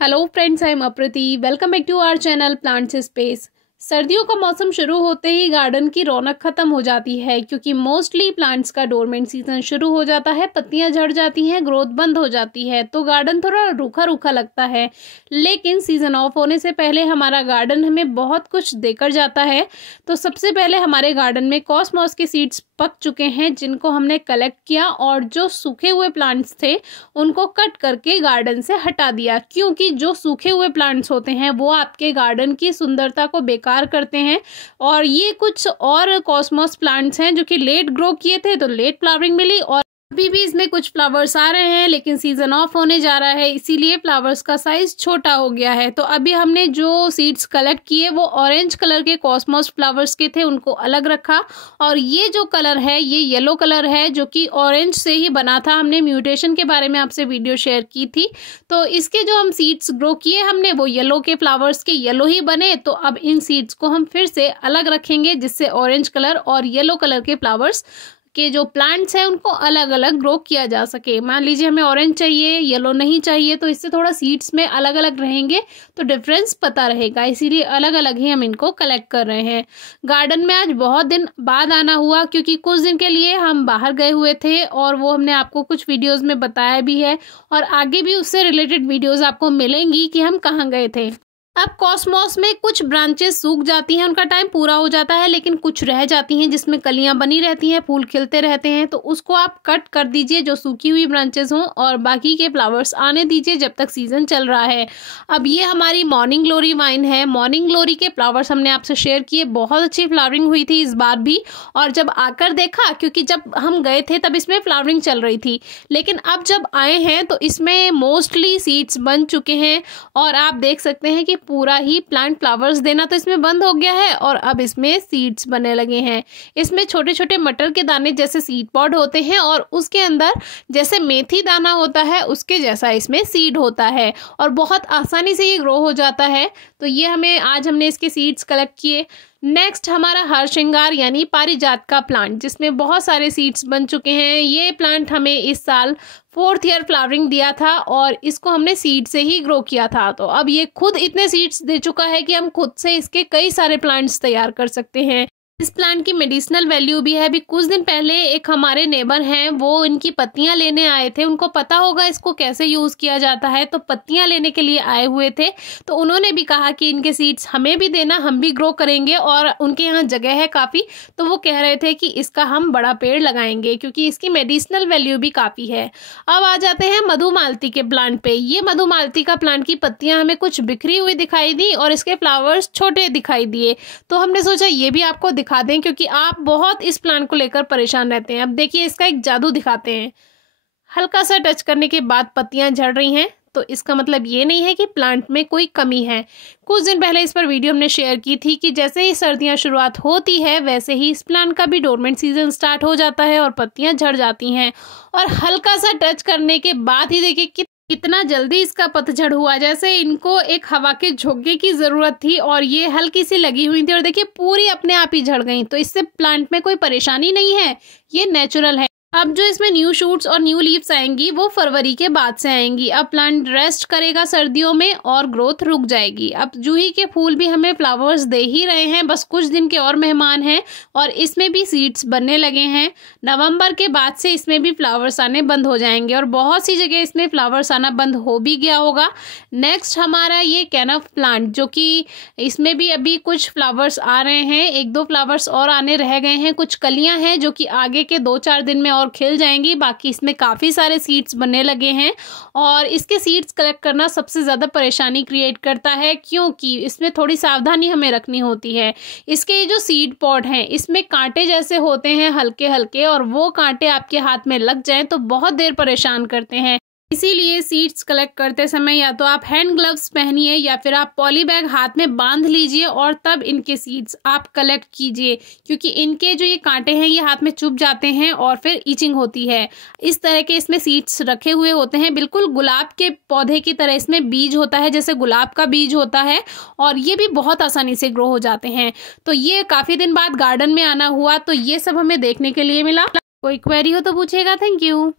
Hello friends, I am Aprati. Welcome back to our channel plants space. सर्दियों का मौसम शुरू होते ही गार्डन की रौनक खत्म हो जाती है क्योंकि मोस्टली प्लांट्स का डोरमेंट सीजन शुरू हो जाता है। पत्तियां झड़ जाती हैं, ग्रोथ बंद हो जाती है, तो गार्डन थोड़ा रूखा रूखा लगता है। लेकिन सीजन ऑफ होने से पहले हमारा गार्डन हमें बहुत कुछ देकर जाता है। तो सबसे पहले हमारे गार्डन में कॉस्मॉस के सीड्स पक चुके हैं, जिनको हमने कलेक्ट किया और जो सूखे हुए प्लांट्स थे उनको कट करके गार्डन से हटा दिया, क्योंकि जो सूखे हुए प्लांट्स होते हैं वो आपके गार्डन की सुंदरता को बेकार करते हैं। और ये कुछ और कॉस्मॉस प्लांट्स हैं जो कि लेट ग्रो किए थे, तो लेट फ्लावरिंग मिली और अभी भी इसमें कुछ फ्लावर्स आ रहे हैं, लेकिन सीजन ऑफ होने जा रहा है, इसीलिए फ्लावर्स का साइज छोटा हो गया है। तो अभी हमने जो सीड्स कलेक्ट किए वो ऑरेंज कलर के कॉस्मॉस फ्लावर्स के थे, उनको अलग रखा। और ये जो कलर है ये येलो कलर है, जो कि ऑरेंज से ही बना था। हमने म्यूटेशन के बारे में आपसे वीडियो शेयर की थी, तो इसके जो हम सीड्स ग्रो किए हमने वो येलो के फ्लावर्स के येलो ही बने। तो अब इन सीड्स को हम फिर से अलग रखेंगे, जिससे ऑरेंज कलर और येलो कलर के फ्लावर्स के जो प्लांट्स हैं उनको अलग अलग ग्रो किया जा सके। मान लीजिए हमें ऑरेंज चाहिए, येलो नहीं चाहिए, तो इससे थोड़ा सीड्स में अलग अलग रहेंगे तो डिफरेंस पता रहेगा, इसीलिए अलग अलग ही हम इनको कलेक्ट कर रहे हैं। गार्डन में आज बहुत दिन बाद आना हुआ, क्योंकि कुछ दिन के लिए हम बाहर गए हुए थे और वो हमने आपको कुछ वीडियोज़ में बताया भी है, और आगे भी उससे रिलेटेड वीडियोज़ आपको मिलेंगी कि हम कहाँ गए थे। अब कॉस्मॉस में कुछ ब्रांचेस सूख जाती हैं, उनका टाइम पूरा हो जाता है, लेकिन कुछ रह जाती हैं जिसमें कलियां बनी रहती हैं, फूल खिलते रहते हैं, तो उसको आप कट कर दीजिए जो सूखी हुई ब्रांचेस हों, और बाकी के फ्लावर्स आने दीजिए जब तक सीजन चल रहा है। अब ये हमारी मॉर्निंग ग्लोरी वाइन है। मॉर्निंग ग्लोरी के फ्लावर्स हमने आपसे शेयर किए, बहुत अच्छी फ्लावरिंग हुई थी इस बार भी। और जब आकर देखा, क्योंकि जब हम गए थे तब इसमें फ्लावरिंग चल रही थी, लेकिन अब जब आए हैं तो इसमें मोस्टली सीड्स बन चुके हैं, और आप देख सकते हैं कि पूरा ही प्लांट फ्लावर्स देना तो इसमें बंद हो गया है और अब इसमें सीड्स बनने लगे हैं। इसमें छोटे छोटे मटर के दाने जैसे सीड पॉड होते हैं, और उसके अंदर जैसे मेथी दाना होता है उसके जैसा इसमें सीड होता है, और बहुत आसानी से ये ग्रो हो जाता है। तो ये हमने इसके सीड्स कलेक्ट किए। नेक्स्ट हमारा हर श्रृंगार यानी पारिजात का प्लांट, जिसमें बहुत सारे सीड्स बन चुके हैं। ये प्लांट हमें इस साल 4th ईयर फ्लावरिंग दिया था और इसको हमने सीड से ही ग्रो किया था। तो अब ये खुद इतने सीड्स दे चुका है कि हम खुद से इसके कई सारे प्लांट्स तैयार कर सकते हैं। इस प्लांट की मेडिसिनल वैल्यू भी है। अभी कुछ दिन पहले एक हमारे नेबर हैं, वो इनकी पत्तियां लेने आए थे, उनको पता होगा इसको कैसे यूज़ किया जाता है, तो पत्तियां लेने के लिए आए हुए थे। तो उन्होंने भी कहा कि इनके सीड्स हमें भी देना, हम भी ग्रो करेंगे, और उनके यहाँ जगह है काफ़ी, तो वो कह रहे थे कि इसका हम बड़ा पेड़ लगाएंगे क्योंकि इसकी मेडिसिनल वैल्यू भी काफ़ी है। अब आ जाते हैं मधुमालती के प्लांट पे। ये मधुमालती का प्लांट की पत्तियाँ हमें कुछ बिखरी हुई दिखाई दी और इसके फ्लावर्स छोटे दिखाई दिए, तो हमने सोचा ये भी आपको दिखा दें, क्योंकि आप बहुत इस प्लांट को लेकर परेशान रहते हैं। अब देखिए इसका एक जादू दिखाते हैं। हल्का सा टच करने के बाद पत्तियां झड़ रही हैं, तो इसका मतलब ये नहीं है कि प्लांट में कोई कमी है। कुछ दिन पहले इस पर वीडियो हमने शेयर की थी कि जैसे ही सर्दियां शुरुआत होती है वैसे ही इस प्लांट का भी डोरमेंट सीजन स्टार्ट हो जाता है और पत्तियां झड़ जाती हैं। और हल्का सा टच करने के बाद ही देखिए कितना जल्दी इसका पतझड़ हुआ, जैसे इनको एक हवा के झोंके की जरूरत थी और ये हल्की सी लगी हुई थी, और देखिए पूरी अपने आप ही झड़ गई। तो इससे प्लांट में कोई परेशानी नहीं है, ये नेचुरल है। अब जो इसमें न्यू शूट्स और न्यू लीव्स आएंगी वो फरवरी के बाद से आएंगी। अब प्लांट रेस्ट करेगा सर्दियों में और ग्रोथ रुक जाएगी। अब जूही के फूल भी हमें फ्लावर्स दे ही रहे हैं, बस कुछ दिन के और मेहमान हैं, और इसमें भी सीड्स बनने लगे हैं। नवंबर के बाद से इसमें भी फ्लावर्स आने बंद हो जाएंगे, और बहुत सी जगह इसमें फ्लावर्स आना बंद हो भी गया होगा। नेक्स्ट हमारा ये कैनफ प्लांट, जो कि इसमें भी अभी कुछ फ्लावर्स आ रहे हैं, 1-2 फ्लावर्स और आने रह गए हैं। कुछ कलियां हैं जो कि आगे के 2-4 दिन में और खिल जाएंगी। बाकी इसमें काफ़ी सारे सीड्स बनने लगे हैं, और इसके सीड्स कलेक्ट करना सबसे ज़्यादा परेशानी क्रिएट करता है, क्योंकि इसमें थोड़ी सावधानी हमें रखनी होती है। इसके जो सीड पॉड हैं इसमें कांटे जैसे होते हैं हल्के हल्के, और वो कांटे आपके हाथ में लग जाएं तो बहुत देर परेशान करते हैं। इसीलिए सीड्स कलेक्ट करते समय या तो आप हैंड ग्लव्स पहनिए या फिर आप पॉली बैग हाथ में बांध लीजिए और तब इनके सीड्स आप कलेक्ट कीजिए, क्योंकि इनके जो ये कांटे हैं ये हाथ में चुभ जाते हैं और फिर ईचिंग होती है। इस तरह के इसमें सीड्स रखे हुए होते हैं, बिल्कुल गुलाब के पौधे की तरह इसमें बीज होता है, जैसे गुलाब का बीज होता है, और ये भी बहुत आसानी से ग्रो हो जाते हैं। तो ये काफ़ी दिन बाद गार्डन में आना हुआ, तो ये सब हमें देखने के लिए मिला। कोई क्वेरी हो तो पूछेगा। Thank you.